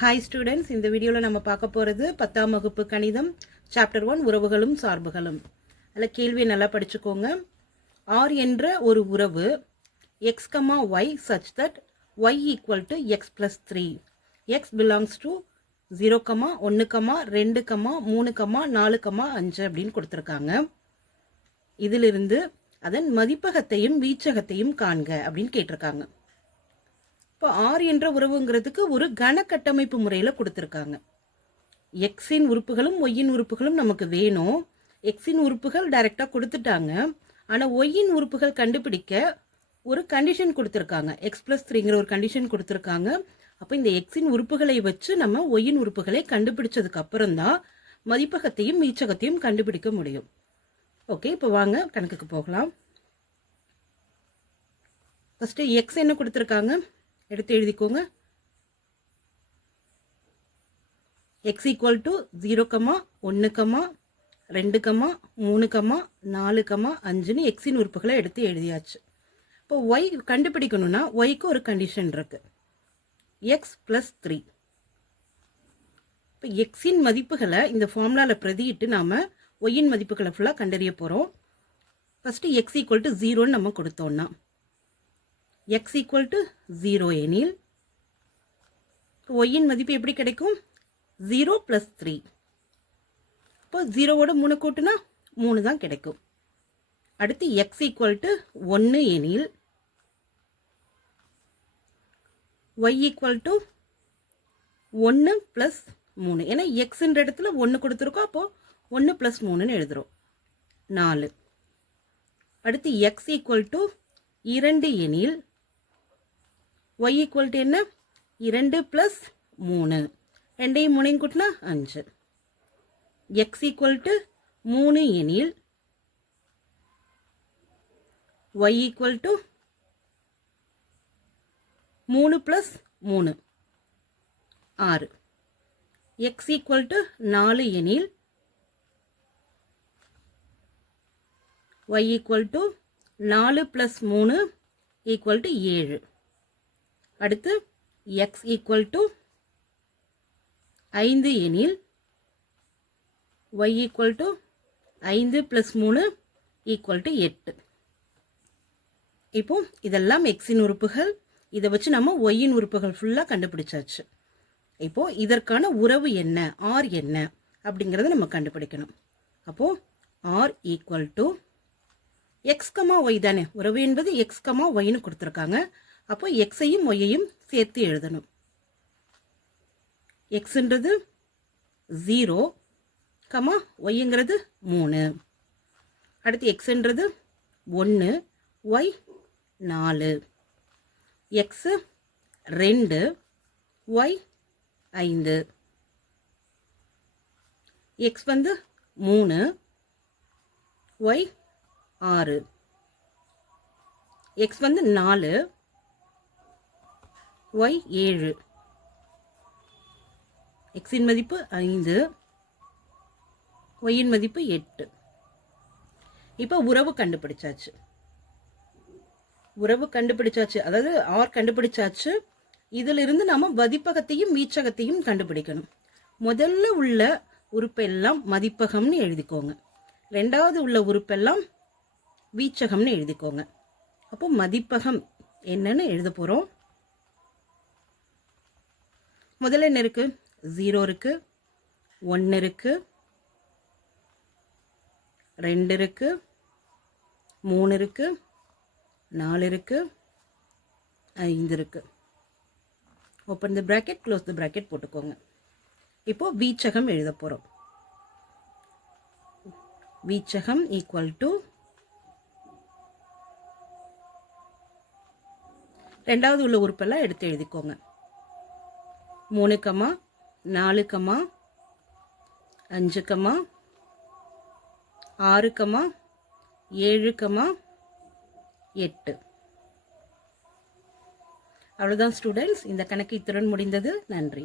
Hi students, இந்த வீடியோவில் நம்ம பார்க்க போகிறது 10ஆம் வகுப்பு கணிதம் சாப்டர் 1 உறவுகளும் சார்புகளும். அதில் கேள்வியை நல்லா படிச்சுக்கோங்க. ஆர் என்ற ஒரு உறவு x comma y such that y equal to x plus 3. X belongs to 0, 1, 2, 3, 4, 5 அப்படின்னு கொடுத்துருக்காங்க. இதிலிருந்து அதன் மதிப்பகத்தையும் வீச்சகத்தையும் காண்க அப்படின்னு கேட்டிருக்காங்க. இப்போ ஆர் என்ற உறவுங்கிறதுக்கு ஒரு கணக்கட்டமைப்பு முறையில் கொடுத்துருக்காங்க. எக்ஸின் உறுப்புகளும் ஒய்யின் உறுப்புகளும் நமக்கு வேணும். எக்ஸின் உறுப்புகள் டைரெக்டாக கொடுத்துட்டாங்க. ஆனால் ஒய்யின் உறுப்புகள் கண்டுபிடிக்க ஒரு கண்டிஷன் கொடுத்துருக்காங்க. எக்ஸ் ப்ளஸ் 3ங்கிற ஒரு கண்டிஷன் கொடுத்துருக்காங்க. அப்போ இந்த எக்ஸின் உறுப்புகளை வச்சு நம்ம ஒய்யின் உறுப்புகளை கண்டுபிடிச்சதுக்கு அப்புறம் தான் மதிப்பகத்தையும் மீச்சகத்தையும் கண்டுபிடிக்க முடியும். ஓகே, இப்போ வாங்க கணக்குக்கு போகலாம். ஃபஸ்ட்டு எக்ஸ் என்ன கொடுத்துருக்காங்க எடுத்து எழுதிக்கோங்க. எக்ஸ் ஈக்குவல் டு 0, 1, 2, 3, 4, 5ன்னு எக்ஸின் உறுப்புகளை எடுத்து எழுதியாச்சு. இப்போ ஒய் கண்டுபிடிக்கணும்னா ஒய்க்கு ஒரு கண்டிஷன் இருக்கு, எக்ஸ் ப்ளஸ் 3. இப்போ எக்ஸின் மதிப்புகளை இந்த ஃபார்முலாவில் பிரதியிட்டு நாம் ஒய்யின் மதிப்புகளை ஃபுல்லாக கண்டறிய போகிறோம். ஃபஸ்ட்டு எக்ஸ் ஈக்குவல் டு 0ன்னு நம்ம கொடுத்தோம்னா x ஈக்குவல் டு 0 எனில் ஒய்யின் மதிப்பு எப்படி கிடைக்கும்? 0 ப்ளஸ் 3. இப்போ 0வோட 3 கூட்டுனா 3 தான் கிடைக்கும். அடுத்து x ஈக்குவல் டு 1 எனில் y ஈக்குவல் டு 1 ப்ளஸ் 3. ஏன்னா எக்ஸுன்ற இடத்துல 1 கொடுத்துருக்கோம், அப்போது 1 ப்ளஸ் 3ன்னு எழுதுகிறோம், 4. அடுத்து x ஈக்குவல் டு 2 எனில் y ஈக்குவல் டு என்ன? 2 ப்ளஸ் 3. 2ஐயும் 3ஐயும் கூட்டினா 5. x ஈக்குவல் டு 3 எனில் y equal to 3 plus 3, 6. x equal to 4 எனில் y equal to 4 plus 3 equal to 7. அடுத்து x ஈக்குவல் டு 5 எனில் y equal to 5 plus 3 equal to 8. இப்போ இதெல்லாம் எக்ஸின் உறுப்புகள். இதை வச்சு நம்ம ஒய்யின் உறுப்புகள் ஃபுல்லாக கண்டுபிடிச்சாச்சு. இப்போ இதற்கான உறவு என்ன, ஆர் என்ன அப்படிங்கிறத நம்ம கண்டுபிடிக்கணும். அப்போது R equal to x comma y தானே, உறவு என்பது எக்ஸ் கமா ஒய்னு கொடுத்துருக்காங்க. அப்போ எக்ஸையும் ஒய்யையும் சேர்த்து எழுதணும். எக்ஸுன்றது 0, ஒய்ங்கிறது 3. அடுத்து எக்ஸுன்றது 1, ஒய் 4. X 2, y 5. எக்ஸ் வந்து 3, ஒய் 6. எக்ஸ் வந்து 4, ஒய் 7. எக்ஸின் மதிப்பு 5, ஒய்யின் மதிப்பு 8. இப்போ உறவு கண்டுபிடிச்சாச்சு. அதாவது ஆர் கண்டுபிடிச்சாச்சு. இதிலிருந்து நம்ம மதிப்பகத்தையும் வீச்சகத்தையும் கண்டுபிடிக்கணும். முதல்ல உள்ள உறுப்பெல்லாம் மதிப்பகம்னு எழுதிக்கோங்க, ரெண்டாவது உள்ள உறுப்பெல்லாம் வீச்சகம்னு எழுதிக்கோங்க. அப்போ மதிப்பகம் என்னன்னு எழுத போகிறோம். முதல்ல என்ன இருக்கு? 0 இருக்கு, 1 இருக்கு, 2 இருக்கு, 3 இருக்கு, 4 இருக்கு, 5 இருக்கு. Open the bracket, close the bracket போட்டுக்கோங்க. இப்போ வீச்சகம் எழுத போகிறோம். வீச்சகம் ஈக்குவல் டு ரெண்டாவது உள்ள உறுப்பெல்லாம் எடுத்து எழுதிக்கோங்க. 3, 4, 5, 6, 7, 8. அவ்வளோதான் ஸ்டூடெண்ட்ஸ், இந்த கணக்கு இத்துடன் முடிந்தது. நன்றி.